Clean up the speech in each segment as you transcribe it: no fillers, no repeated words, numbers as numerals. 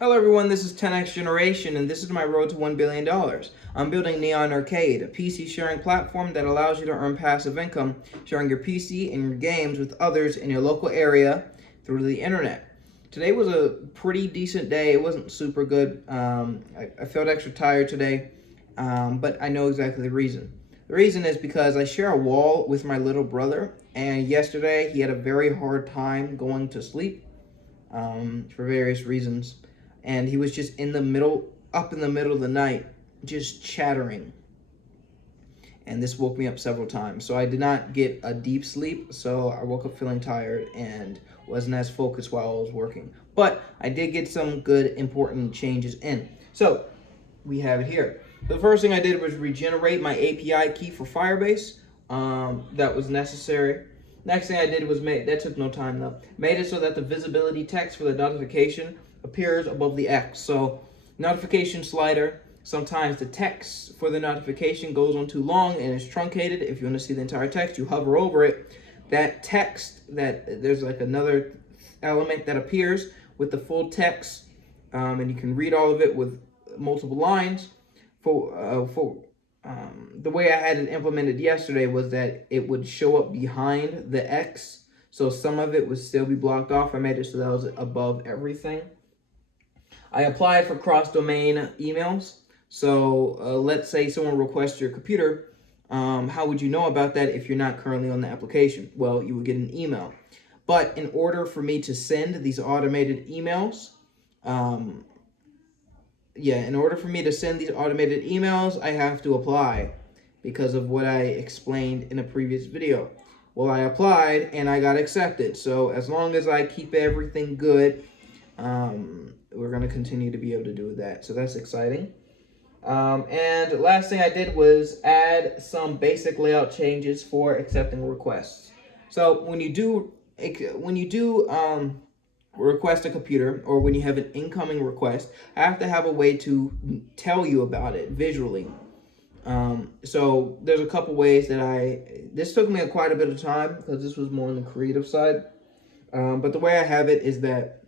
Hello everyone, this is 10X Generation and this is my road to $1 billion. I'm building Neon Arcade, a PC sharing platform that allows you to earn passive income sharing your PC and your games with others in your local area through the internet. Today was a pretty decent day. It wasn't super good. I felt extra tired today, but I know exactly the reason. The reason is because I share a wall with my little brother, and yesterday he had a very hard time going to sleep for various reasons. And he was just up in the middle of the night, just chattering. And this woke me up several times. So I did not get a deep sleep. So I woke up feeling tired and wasn't as focused while I was working. But I did get some good, important changes in. So we have it here. The first thing I did was regenerate my API key for Firebase. That was necessary. Next thing I did was that took no time though, made it so that the visibility text for the notification appears above the X. So notification slider, sometimes the text for the notification goes on too long and is truncated. If you want to see the entire text, you hover over it. That text, there's like another element that appears with the full text, and you can read all of it with multiple lines. The way I had it implemented yesterday was that it would show up behind the X, so some of it would still be blocked off. I made it so that was above everything. I applied for cross-domain emails. So let's say someone requests your computer. How would you know about that if you're not currently on the application? Well, you would get an email. But in order for me to send these automated emails, in order for me to send these automated emails, I have to apply because of what I explained in a previous video. Well, I applied and I got accepted. So as long as I keep everything good, we're going to continue to be able to do that. So that's exciting. And last thing I did was add some basic layout changes for accepting requests. So when you do request a computer, or when you have an incoming request, I have to have a way to tell you about it visually. So there's a couple ways that this took me quite a bit of time because this was more on the creative side. But the way I have it is that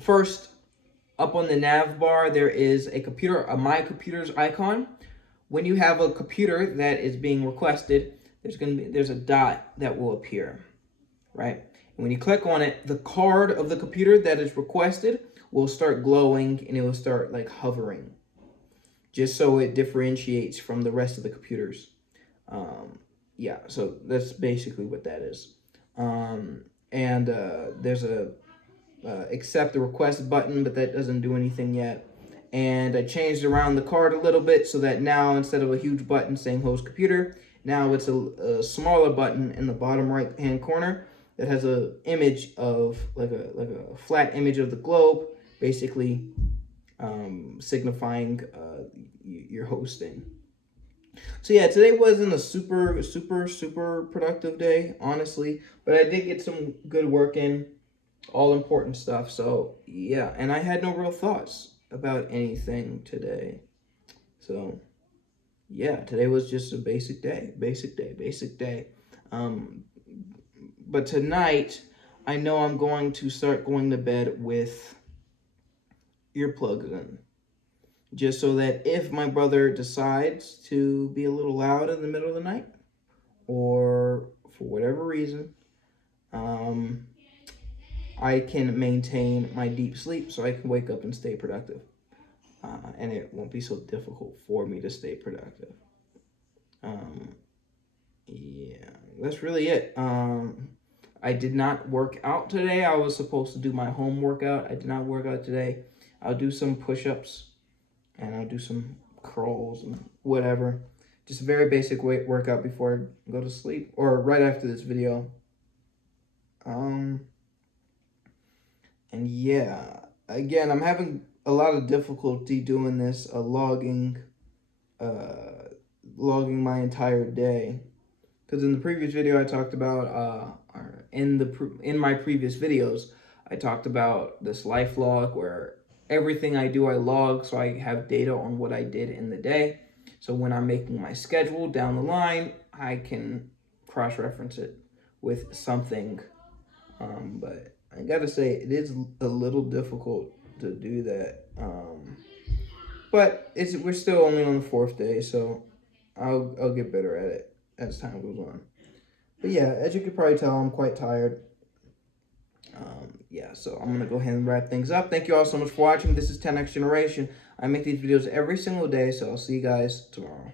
first, up on the nav bar, there is a My Computers icon. When you have a computer that is being requested, there's a dot that will appear, right? And when you click on it, the card of the computer that is requested will start glowing and it will start like hovering, just so it differentiates from the rest of the computers. So that's basically what that is. There's a accept the request button, but that doesn't do anything yet. And I changed around the card a little bit so that now instead of a huge button saying host computer, now it's a smaller button in the bottom right hand corner that has a image of like a flat image of the globe, basically signifying your hosting. So yeah, today wasn't a super productive day, honestly, but I did get some good work in, all important stuff. So yeah, and I had no real thoughts about anything today. So yeah, today was just a basic day. But tonight, I know I'm going to start going to bed with earplugs in, just so that if my brother decides to be a little loud in the middle of the night, or for whatever reason, I can maintain my deep sleep so I can wake up and stay productive. And it won't be so difficult for me to stay productive. Yeah, that's really it. I did not work out today. I was supposed to do my home workout. I did not work out today. I'll do some push-ups and I'll do some curls and whatever. Just a very basic workout before I go to sleep or right after this video. And yeah, again, I'm having a lot of difficulty doing this, logging my entire day. Because in the previous video I talked about, in my previous videos, I talked about this life log where everything I do I log so I have data on what I did in the day. So when I'm making my schedule down the line, I can cross-reference it with something. But I gotta say, it is a little difficult to do that. But we're still only on the fourth day, so I'll get better at it as time goes on. But yeah, as you can probably tell, I'm quite tired. Yeah, so I'm gonna go ahead and wrap things up. Thank you all so much for watching. This is 10X Generation. I make these videos every single day, so I'll see you guys tomorrow.